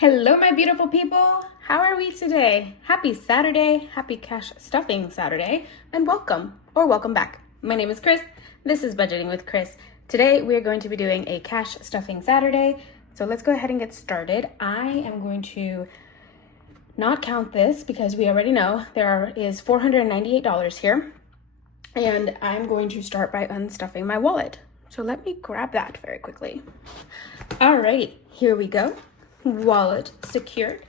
Hello, my beautiful people. How are we today? Happy Saturday, happy cash stuffing Saturday, and welcome back. My name is Chris. This is Budgeting with Chris. Today, we are going to be doing a cash stuffing Saturday. So let's go ahead and get started. I am going to not count this because we already know there is $498 here. And I'm going to start by unstuffing my wallet. So let me grab that very quickly. Alrighty, here we go. Wallet secured.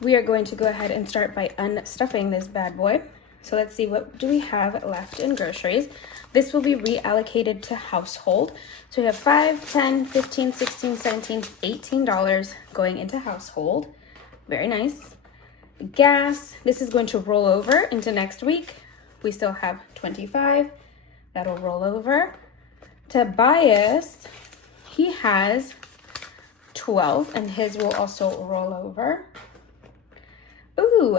We are going to go ahead and start by unstuffing this bad boy. So let's see, what do we have left in groceries? This will be reallocated to household. So we have $5, $10, $15, $16, $17, $18 going into household. Very nice. Gas, this is going to roll over into next week. We still have $25. That'll roll over. Tobias, he has $12, and his will also roll over. Ooh,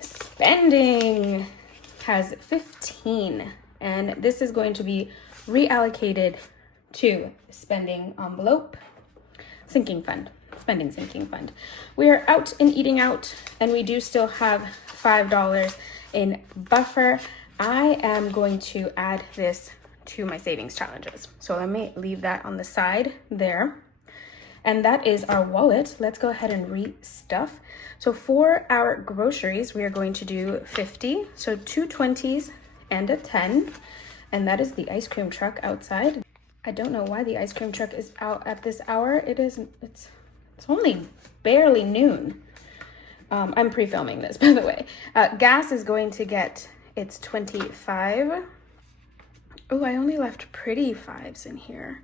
spending has $15, and this is going to be reallocated to spending envelope, sinking fund, spending sinking fund. We are out and eating out, and we do still have $5 in buffer. I am going to add this to my savings challenges. So let me leave that on the side there. And that is our wallet. Let's go ahead and restuff. So for our groceries, we are going to do 50. So 2 20s and a 10. And that is the ice cream truck outside. I don't know why the ice cream truck is out at this hour. It's only barely noon. I'm pre-filming this, by the way. Gas is going to get its 25. Oh, I only left pretty fives in here.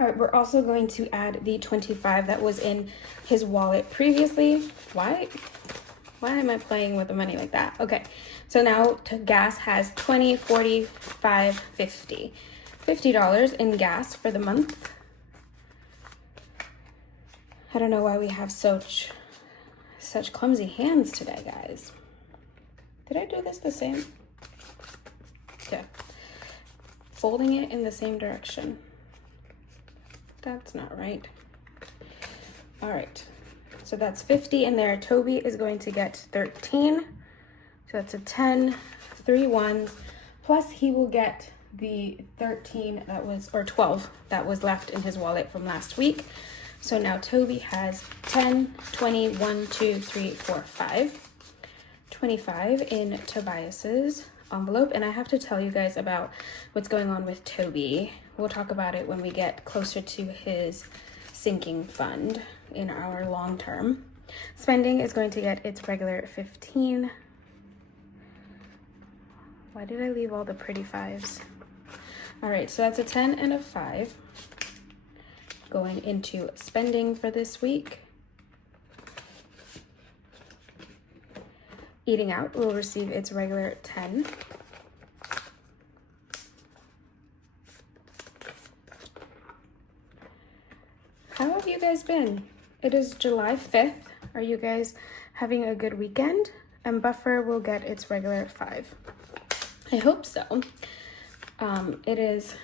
All right, we're also going to add the 25 that was in his wallet previously. Why am I playing with the money like that? Okay, so now gas has 20, 45, 50. $50 in gas for the month. I don't know why we have such clumsy hands today, guys. Did I do this the same? Okay. Folding it in the same direction. That's not right. All right, so that's 50 in there. Toby is going to get 13. So that's a 10, 3 ones, plus he will get the 13 that was, or 12 that was left in his wallet from last week. So now Toby has 10, 20, 1, 2, 3, 4, 5. 25 in Tobias's envelope. And I have to tell you guys about what's going on with Toby. We'll talk about it when we get closer to his sinking fund in our long term. Spending is going to get its regular 15. Why did I leave all the pretty fives? All right, so that's a 10 and a 5 going into spending for this week. Eating out will receive its regular 10. How have you guys been? It is July 5th. Are you guys having a good weekend? And buffer will get its regular 5. I hope so. It is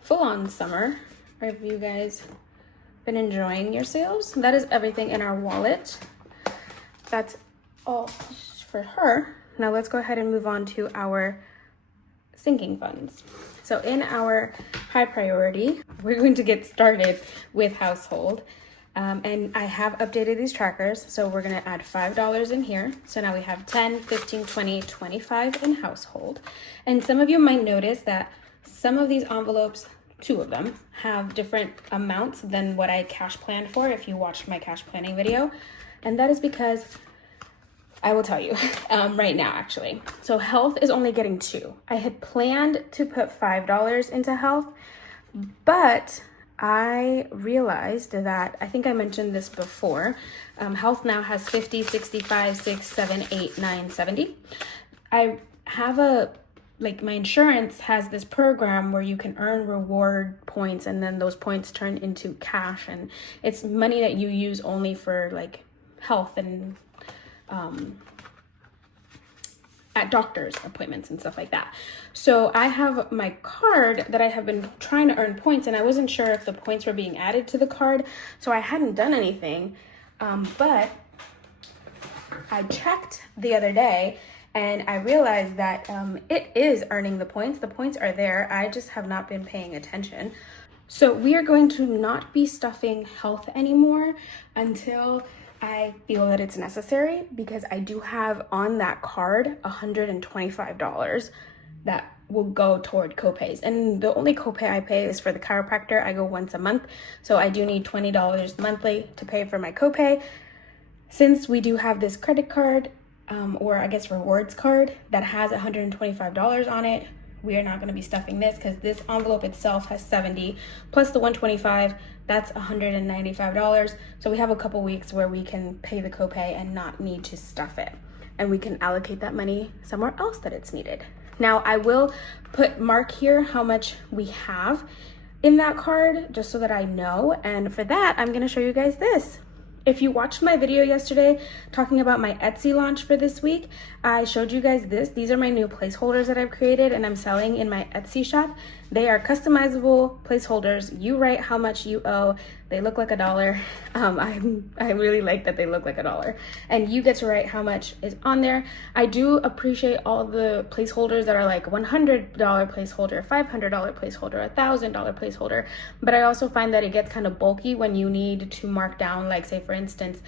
full-on summer. Have you guys been enjoying yourselves? That is everything in our wallet. That's all for her. Now let's go ahead and move on to our sinking funds. So in our high priority, we're going to get started with household. And I have updated these trackers. So we're going to add $5 in here. So now we have 10, 15, 20, 25 in household. And some of you might notice that some of these envelopes, 2 of them, have different amounts than what I cash planned for if you watched my cash planning video. And that is because I will tell you right now, actually. So health is only getting 2. I had planned to put $5 into health, but I realized that, I think I mentioned this before, health now has 50, 65, 6, 7, 8, 9, 70. I have my insurance has this program where you can earn reward points, and then those points turn into cash, and it's money that you use only for like health and at doctor's appointments and stuff like that. So I have my card that I have been trying to earn points, and I wasn't sure if the points were being added to the card, so I hadn't done anything. But I checked the other day and I realized that it is earning the points. The points are there. I just have not been paying attention. So we are going to not be stuffing health anymore until I feel that it's necessary, because I do have on that card $125 that will go toward copays. And the only copay I pay is for the chiropractor. I go once a month. So I do need $20 monthly to pay for my copay. Since we do have this credit card, or I guess rewards card that has $125 on it, we are not going to be stuffing this, because this envelope itself has 70 plus the 125, that's $195. So we have a couple weeks where we can pay the copay and not need to stuff it, and we can allocate that money somewhere else that it's needed. Now I will mark here how much we have in that card just so that I know, and for that I'm going to show you guys this. If you watched my video yesterday talking about my Etsy launch for this week, I showed you guys this. These are my new placeholders that I've created and I'm selling in my Etsy shop. They are customizable placeholders. You write how much you owe. They look like $1. I really like that they look like $1. And you get to write how much is on there. I do appreciate all the placeholders that are like $100 placeholder, $500 placeholder, $1,000 placeholder. But I also find that it gets kind of bulky when you need to mark down, like say for instance,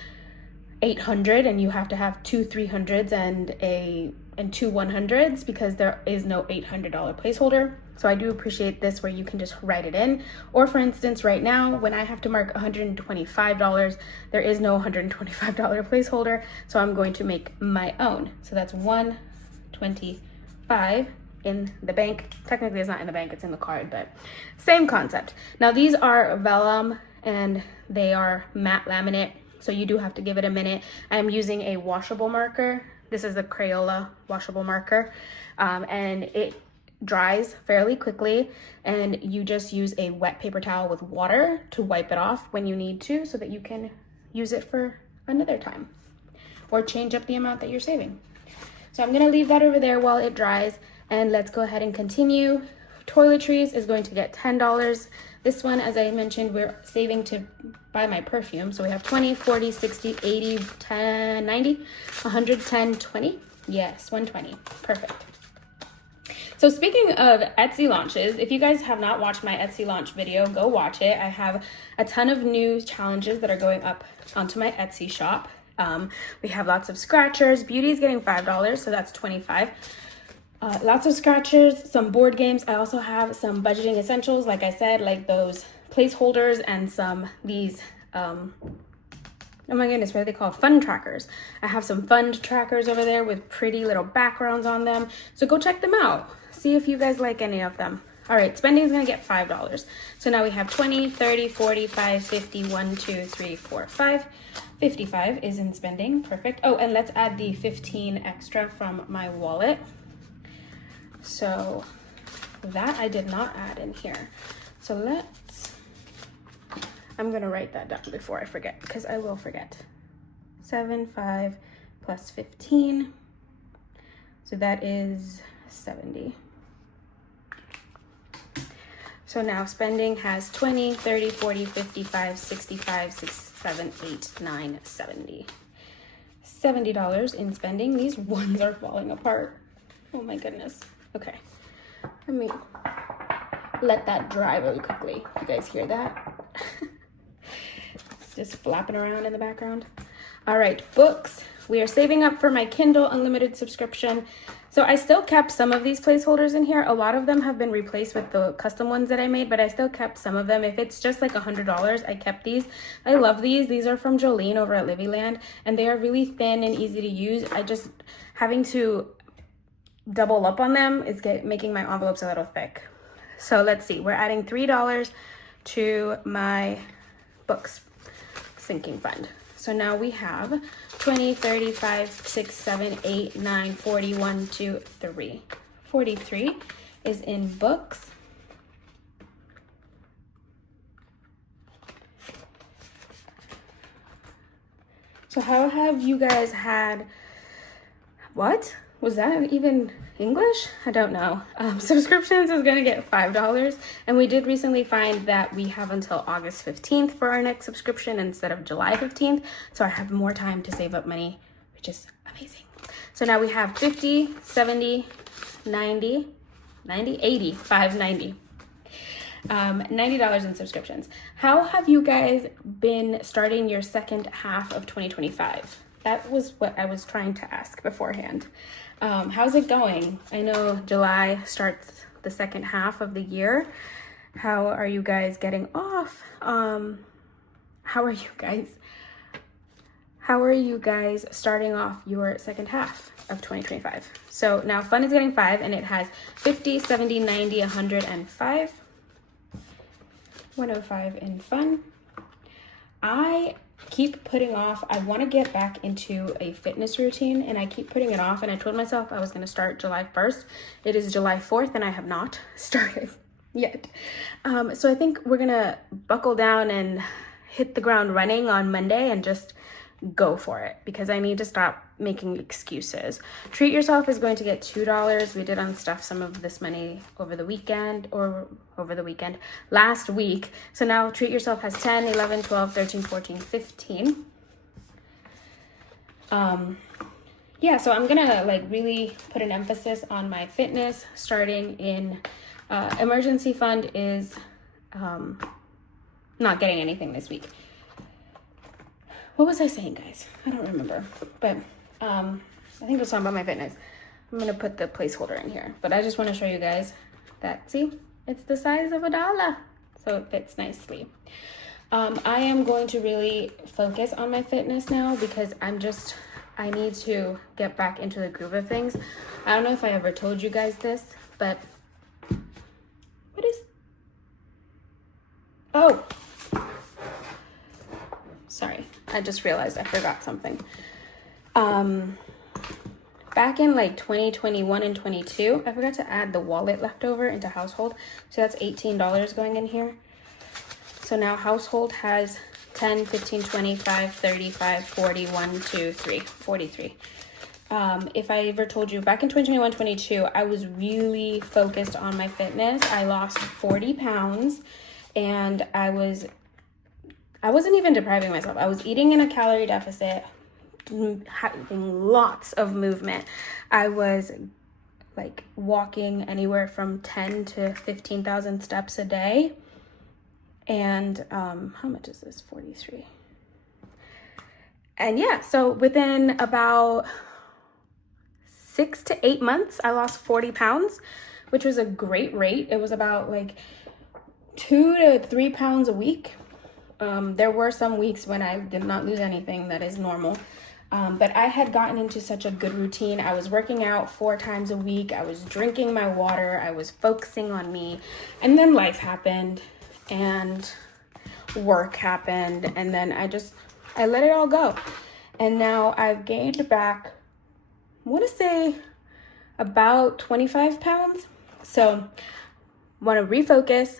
800, and you have to have two 300s and two 100s, because there is no $800 placeholder. So I do appreciate this where you can just write it in. Or for instance, right now when I have to mark $125, there is no $125 placeholder, so I'm going to make my own. So that's $125 in the bank. Technically it's not in the bank, it's in the card, but same concept. Now these are vellum and they are matte laminate, so you do have to give it a minute. I'm using a washable marker. This is a Crayola washable marker, and it dries fairly quickly, and you just use a wet paper towel with water to wipe it off when you need to, so that you can use it for another time or change up the amount that you're saving. So I'm gonna leave that over there while it dries, and let's go ahead and continue. Toiletries is going to get $10. This one, as I mentioned, we're saving to buy my perfume. So we have 20, 40, 60, 80, 10, 90, 110, 20. Yes, 120. Perfect. So speaking of Etsy launches, if you guys have not watched my Etsy launch video, go watch it. I have a ton of new challenges that are going up onto my Etsy shop. We have lots of scratchers. Beauty is getting $5, so that's $25. Lots of scratchers, some board games. I also have some budgeting essentials, like I said, like those placeholders and these, oh my goodness, what are they called? Fund trackers. I have some fund trackers over there with pretty little backgrounds on them. So go check them out. See if you guys like any of them. All right, spending is gonna get $5. So now we have 20, 30, 45, 50, 1, 2, 3, 4, 5. 55 is in spending, perfect. Oh, and let's add the 15 extra from my wallet. So that I did not add in here. So I'm gonna write that down before I forget, because I will forget. 7, 5 plus 15. So that is 70. So now spending has 20, 30, 40, 55, 65, 6, 7, 8, 9, 70. $70 in spending. These ones are falling apart. Oh my goodness. Okay, let me let that dry really quickly. You guys hear that? It's just flapping around in the background. All right, books. We are saving up for my Kindle Unlimited subscription. So I still kept some of these placeholders in here. A lot of them have been replaced with the custom ones that I made, but I still kept some of them. If it's just like $100, I kept these. I love these. These are from Jolene over at Livyland, and they are really thin and easy to use. I just having to double up on them is making my envelopes a little thick. So let's see, we're adding $3 to my books sinking fund. So now we have 20, 35, 6, 7, 8, 9, 40, 1, 2, 3. 43 is in books. So how have you guys had, what? Was that even English? I don't know. Subscriptions is gonna get $5. And we did recently find that we have until August 15th for our next subscription instead of July 15th. So I have more time to save up money, which is amazing. So now we have 50, 70, 90, 80, 590. $90 in subscriptions. How have you guys been starting your second half of 2025? That was what I was trying to ask beforehand. How's it going? I know July starts the second half of the year. How are you guys getting off? How are you guys starting off your second half of 2025? So now fun is getting 5, and it has 50, 70, 90, 105. 105 in fun. I keep putting off, I want to get back into a fitness routine, and I keep putting it off, and I told myself I was going to start July 1st. It is July 4th and I have not started yet. So I think we're going to buckle down and hit the ground running on Monday and just go for it, because I need to stop making excuses. Treat Yourself is going to get $2. We did unstuff some of this money over the weekend, last week. So now Treat Yourself has 10, 11, 12, 13, 14, 15. Yeah, so I'm gonna like really put an emphasis on my fitness starting in emergency fund is not getting anything this week. What was I saying, guys? I don't remember, but I think I was talking about my fitness. I'm gonna put the placeholder in here, but I just want to show you guys that, see, it's the size of $1, so it fits nicely. I am going to really focus on my fitness now, because I need to get back into the groove of things. I don't know if I ever told you guys this, but oh, sorry, I just realized I forgot something. Back in like 2021 and 22, I forgot to add the wallet leftover into household. So that's $18 going in here. So now household has 10, 15, 25, 35, 40, 1, 2, 3, 43. If I ever told you, back in 2021, 22, I was really focused on my fitness. I lost 40 pounds, and I wasn't even depriving myself. I was eating in a calorie deficit, having lots of movement. I was like walking anywhere from 10 to 15,000 steps a day. And how much is this? 43. And yeah, so within about 6 to 8 months, I lost 40 pounds, which was a great rate. It was about like 2 to 3 pounds a week. There were some weeks when I did not lose anything. That is normal. But I had gotten into such a good routine. I was working out 4 times a week. I was drinking my water. I was focusing on me. And then life happened and work happened. And then I let it all go. And now I've gained back, I want to say about 25 pounds. So want to refocus,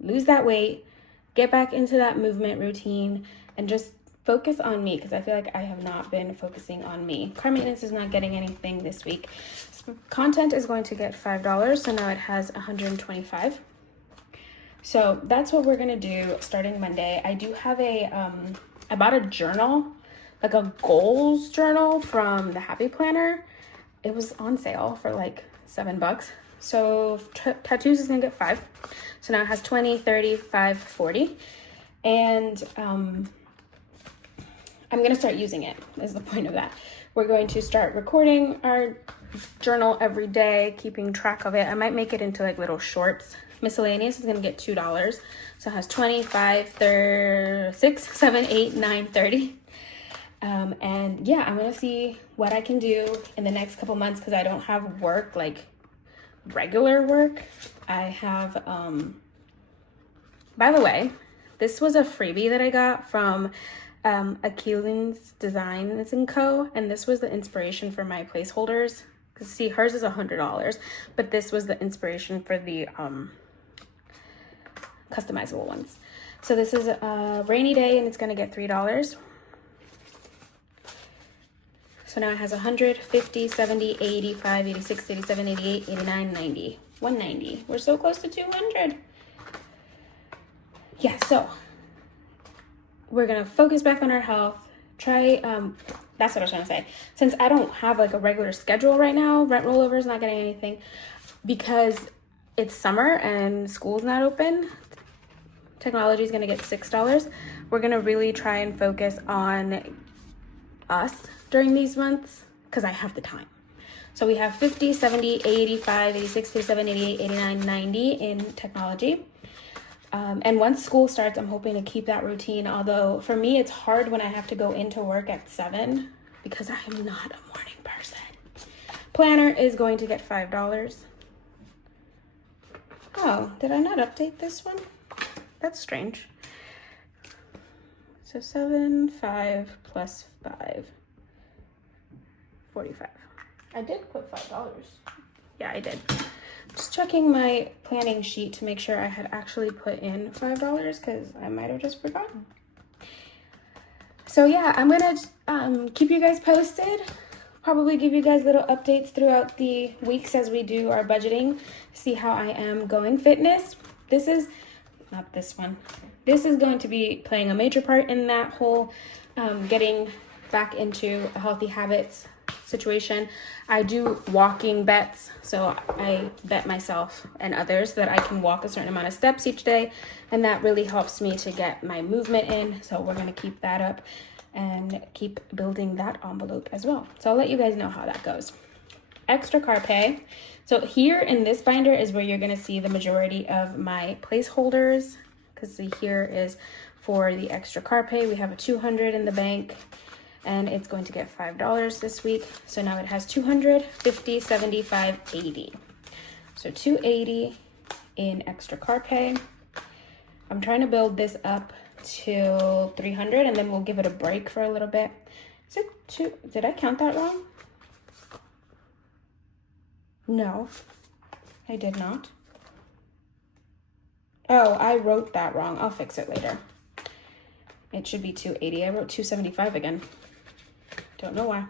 lose that weight, get back into that movement routine, and just focus on me, because I feel like I have not been focusing on me. Car maintenance is not getting anything this week. Content is going to get $5, so now it has 125. So that's what we're gonna do starting Monday. I do have I bought a journal, like a goals journal from the Happy Planner. It was on sale for like $7. So tattoos is gonna get 5. So now it has 20, 30, 5, 40. And I'm going to start using it, is the point of that. We're going to start recording our journal every day, keeping track of it. I might make it into like little shorts. Miscellaneous is going to get $2. So it has 25, 6, 7, 8, 9, 30. And yeah, I'm going to see what I can do in the next couple months, because I don't have work, like regular work. I have, by the way, this was a freebie that I got from Akilin's Designs & Co. And this was the inspiration for my placeholders. Because see, hers is $100, but this was the inspiration for the customizable ones. So this is a rainy day, and it's going to get $3. So now it has 100, 50, 70, 85, 86, 87, 88, 89, 90. 190. We're so close to 200. Yeah, so we're gonna focus back on our health. Try, that's what I was trying to say. Since I don't have like a regular schedule right now, rent rollover is not getting anything because it's summer and school's not open. Technology is gonna get $6. We're gonna really try and focus on us during these months because I have the time. So we have 50, 70, 85, 86, 87, 88, 89, 90 in technology. And once school starts, I'm hoping to keep that routine. Although for me, it's hard when I have to go into work at 7 because I am not a morning person. Planner is going to get $5. Oh, did I not update this one? That's strange. So 7, 5 plus 5, 45. I did put $5. Yeah, I did. Just checking my planning sheet to make sure I had actually put in $5 because I might have just forgotten. So yeah, I'm gonna keep you guys posted. Probably give you guys little updates throughout the weeks as we do our budgeting. See how I am going. Fitness. This is not this one. This is going to be playing a major part in that whole getting back into a healthy habits situation. I do walking bets, so I bet myself and others that I can walk a certain amount of steps each day, and that really helps me to get my movement in. So we're going to keep that up and keep building that envelope as well. So I'll let you guys know how that goes. Extra car pay. So here in this binder is where you're going to see the majority of my placeholders, because here is for the extra car pay. We have a 200 in the bank, and it's going to get $5 this week. So now it has 200, 50, 75, 80. So 280 in extra car pay. I'm trying to build this up to 300 and then we'll give it a break for a little bit. Is it 2? Did I count that wrong? No, I did not. Oh, I wrote that wrong. I'll fix it later. It should be 280. I wrote 275 again. Don't know why.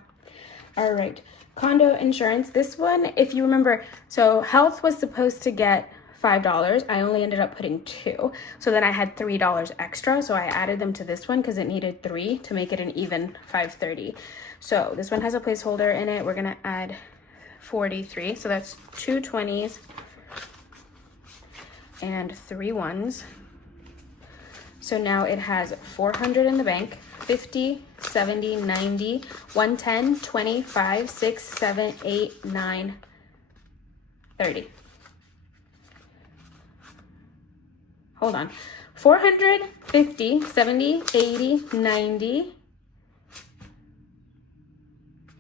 All right. Condo insurance. This one, if you remember, so health was supposed to get $5. I only ended up putting 2. So then I had $3 extra. So I added them to this one because it needed 3 to make it an even $530. So this one has a placeholder in it. We're going to add 43. So that's 2 20s and 3 1s. So now it has 400 in the bank, 50, 70, 90, 110, 25, 6, 7, 8, 9, 30. Hold on. 400, 50, 70, 80, 90.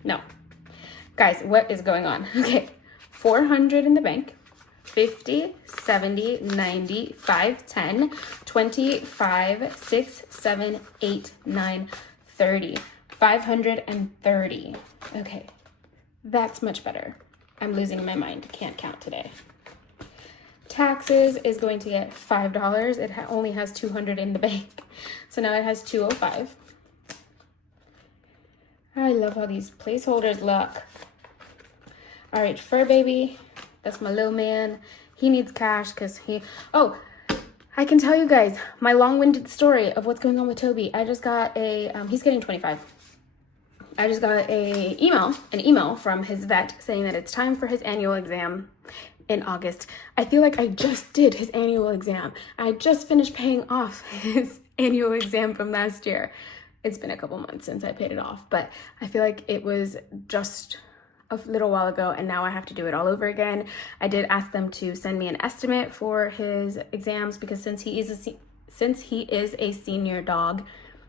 No. Guys, what is going on? Okay. 400 in the bank. 50, 70, 90, 5, 10, 25, 6, 7, 8, 9, 30. 530. Okay, that's much better. I'm losing my mind. Can't count today. Taxes is going to get $5. It only has 200 in the bank. So now it has 205. I love how these placeholders look. All right, fur baby. That's my little man. He needs cash because oh, I can tell you guys my long-winded story of what's going on with Toby. I just got he's getting 25. I just got an email from his vet saying that it's time for his annual exam in August. I feel like I just did his annual exam. I just finished paying off his annual exam from last year. It's been a couple months since I paid it off, but I feel like it was just a little while ago and now I have to do it all over again. I did ask them to send me an estimate for his exams because since he is a senior dog,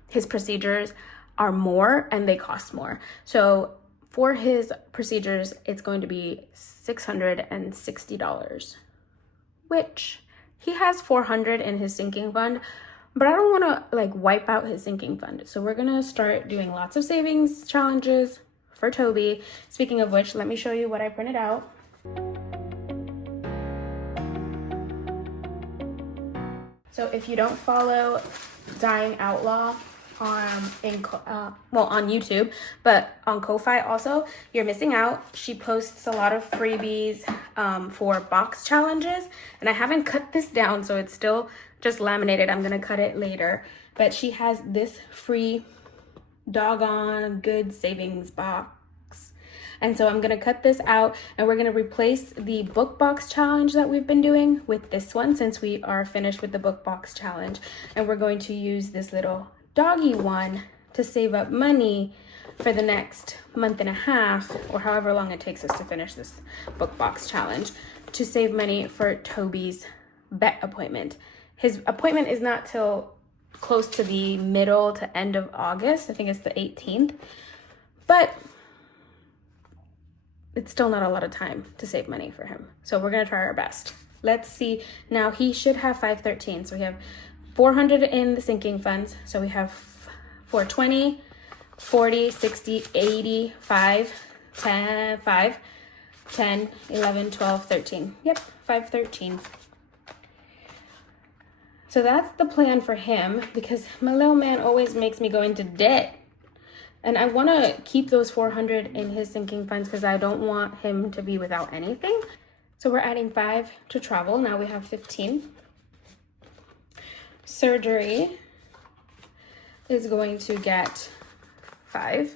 his procedures are more and they cost more. So for his procedures, it's going to be $660, which he has $400 in his sinking fund, but I don't want to like wipe out his sinking fund. So we're going to start doing lots of savings challenges for Toby. Speaking of which, let me show you what I printed out. So if you don't follow Dying Outlaw on YouTube, but on Ko-Fi also, you're missing out. She posts a lot of freebies for box challenges, and I haven't cut this down, so it's still just laminated. I'm gonna cut it later, but she has this free doggone good savings box. And so I'm gonna cut this out, and we're gonna replace the book box challenge that we've been doing with this one, since we are finished with the book box challenge. And we're going to use this little doggy one to save up money for the next month and a half, or however long it takes us to finish this book box challenge, to save money for Toby's vet appointment. His appointment is not till close to the middle to end of August. I think it's the 18th, but it's still not a lot of time to save money for him. So we're gonna try our best. Let's see. Now he should have 513. So we have 400 in the sinking funds. So we have 420, 40, 60, 80, 5, 10, 5, 10, 11, 12, 13. Yep, 513. So that's the plan for him, because my little man always makes me go into debt. And I want to keep those 400 in his sinking funds because I don't want him to be without anything. So we're adding 5 to travel. Now we have 15. Surgery is going to get 5.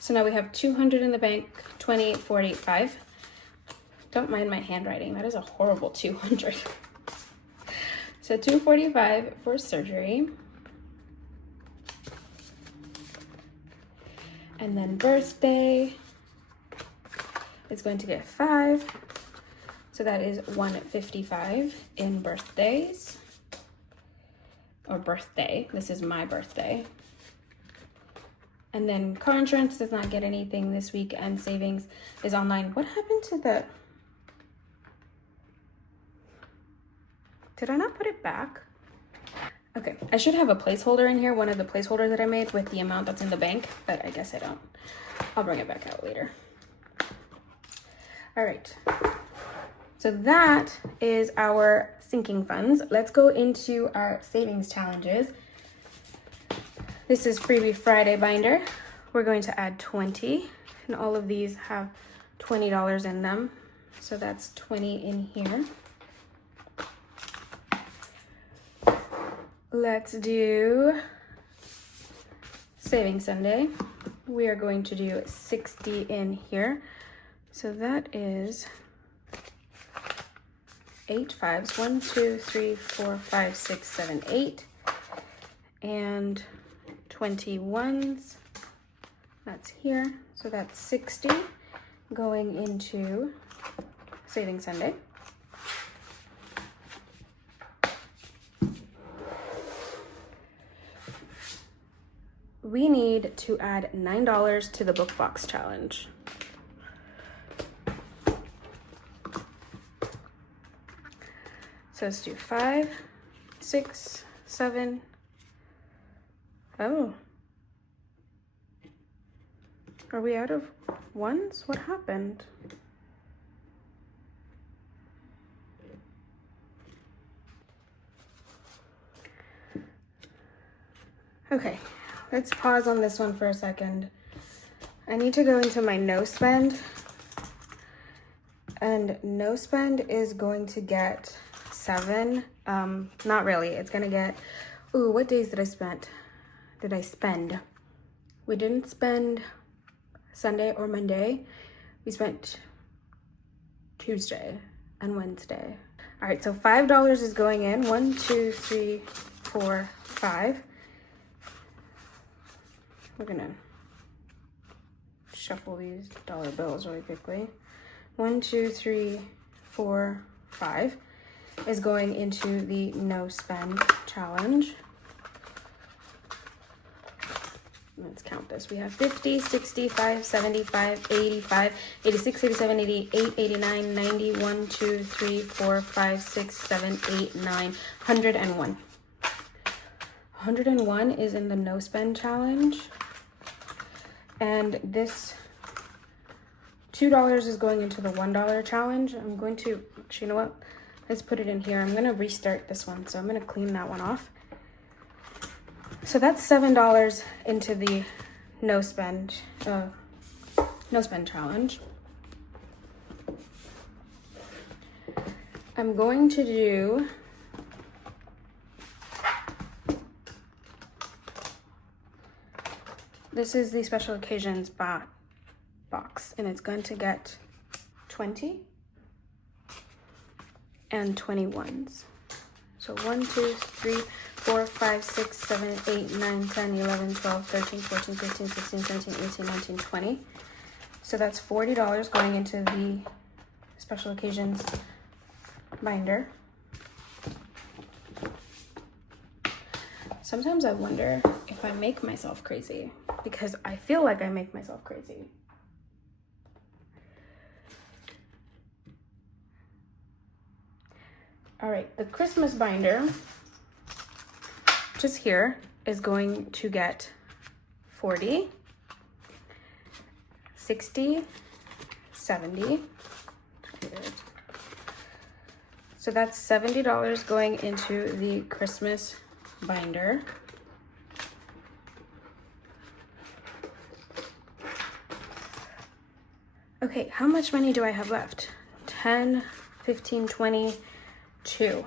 So now we have 200 in the bank, 20, 40, 5. Don't mind my handwriting. That is a horrible 200. So 245 for surgery. And then birthday is going to get 5. So that is 155 in birthdays. Or birthday. This is my birthday. And then car insurance does not get anything this week, and savings is online. What happened to the... Did I not put it back? Okay, I should have a placeholder in here, one of the placeholders that I made with the amount that's in the bank, but I guess I don't. I'll bring it back out later. All right, so that is our sinking funds. Let's go into our savings challenges. This is Freebie Friday binder. We're going to add 20, and all of these have $20 in them. So that's 20 in here. Let's do Saving Sunday. We are going to do 60 in here. So that is 8 fives. 1, 2, 3, 4, 5, 6, 7, 8. And 21s. That's here. So that's 60 going into Saving Sunday. We need to add $9 to the book box challenge. So let's do 5, 6, 7. Oh. Are we out of ones? What happened? Okay. Let's pause on this one for a second. I need to go into my no spend. And no spend is going to get 7. Not really. It's going to get... Ooh, what days did I spend? We didn't spend Sunday or Monday. We spent Tuesday and Wednesday. All right, so $5 is going in. 1, 2, 3, 4, 5. We're gonna shuffle these dollar bills really quickly. 1, 2, 3, 4, 5 is going into the no spend challenge. Let's count this. We have 50, 65, 75, 85, 86, 87, 88, 89, 90, 1, 2, 3, 4, 5, 6, 7, 8, 9, 101. 101 is in the no spend challenge. And this $2 is going into the $1 challenge. I'm going to, actually, you know what? Let's put it in here. I'm going to restart this one. So I'm going to clean that one off. So that's $7 into the no spend challenge. I'm going to do this is the special occasions box, and it's going to get 20 and 21s. So 1, 2, 3, 4, 5, 6, 7, 8, 9, 10, 11, 12, 13, 14, 15, 16, 17, 18, 19, 20. So that's $40 going into the special occasions binder. Sometimes I wonder if I make myself crazy, because I feel like I make myself crazy. All right, the Christmas binder, just here, is going to get 40, 60, 70. So that's $70 going into the Christmas binder. Okay, how much money do I have left? 10, 15, 20, 2.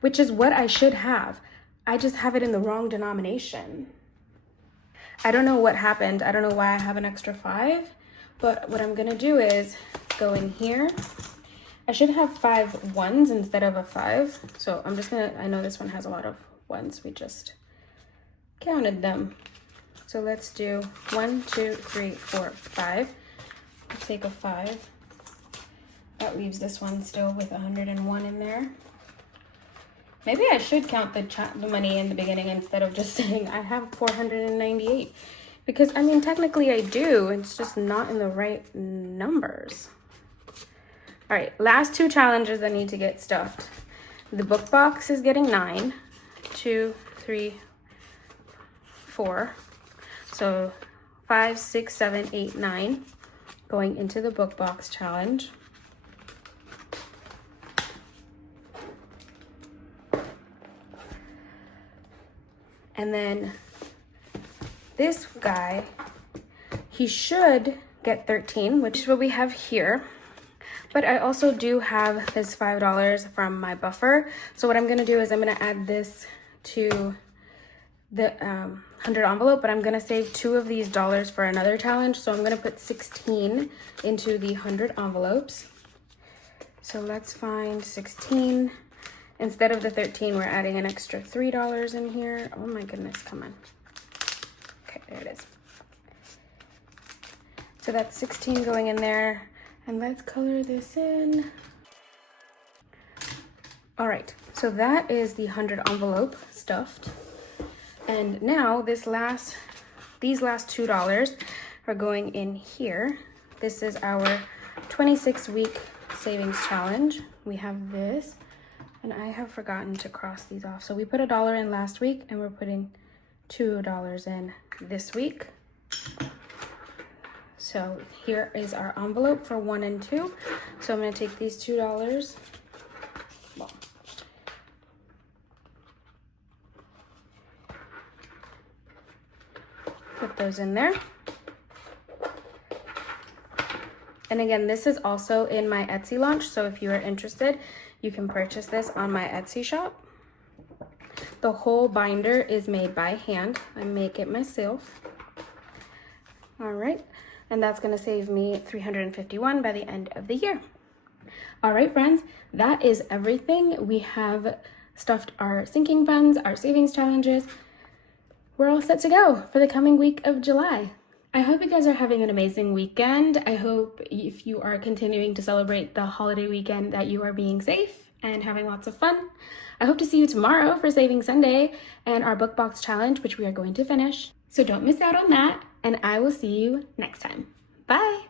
Which is what I should have. I just have it in the wrong denomination. I don't know what happened. I don't know why I have an extra 5, but what I'm gonna do is go in here. I should have 5 1s instead of a 5. So I'm just gonna, I know this one has a lot of 1s. We just counted them. So let's do 1, 2, 3, 4, 5. I'll take a 5. That leaves this one still with 101 in there. Maybe I should count the money in the beginning instead of just saying I have 498. Because, I mean, technically I do. It's just not in the right numbers. All right, last 2 challenges that need to get stuffed. The book box is getting 9. 2, 3, 4. So 5, 6, 7, 8, 9 going into the book box challenge. And then this guy, he should get 13, which is what we have here. But I also do have this $5 from my buffer. So what I'm gonna do is I'm gonna add this to the 100 envelope, but I'm gonna save 2 of these dollars for another challenge. So I'm gonna put 16 into the 100 envelopes. So let's find 16. Instead of the 13, we're adding an extra $3 in here. Oh my goodness, come on. Okay, there it is. So that's 16 going in there. And let's color this in. All right, so that is the 100 envelope stuffed. And now these last $2 are going in here. This is our 26-week savings challenge. We have this, and I have forgotten to cross these off. So we put $1 in last week, and we're putting $2 in this week. So here is our envelope for 1 and 2. So I'm gonna take these $2. Well, put those in there. And again, this is also in my Etsy launch. So if you are interested, you can purchase this on my Etsy shop. The whole binder is made by hand. I make it myself. All right. And that's gonna save me $351 by the end of the year. All right, friends, that is everything. We have stuffed our sinking funds, our savings challenges. We're all set to go for the coming week of July. I hope you guys are having an amazing weekend. I hope if you are continuing to celebrate the holiday weekend that you are being safe and having lots of fun. I hope to see you tomorrow for Saving Sunday and our book box challenge, which we are going to finish. So don't miss out on that, and I will see you next time. Bye.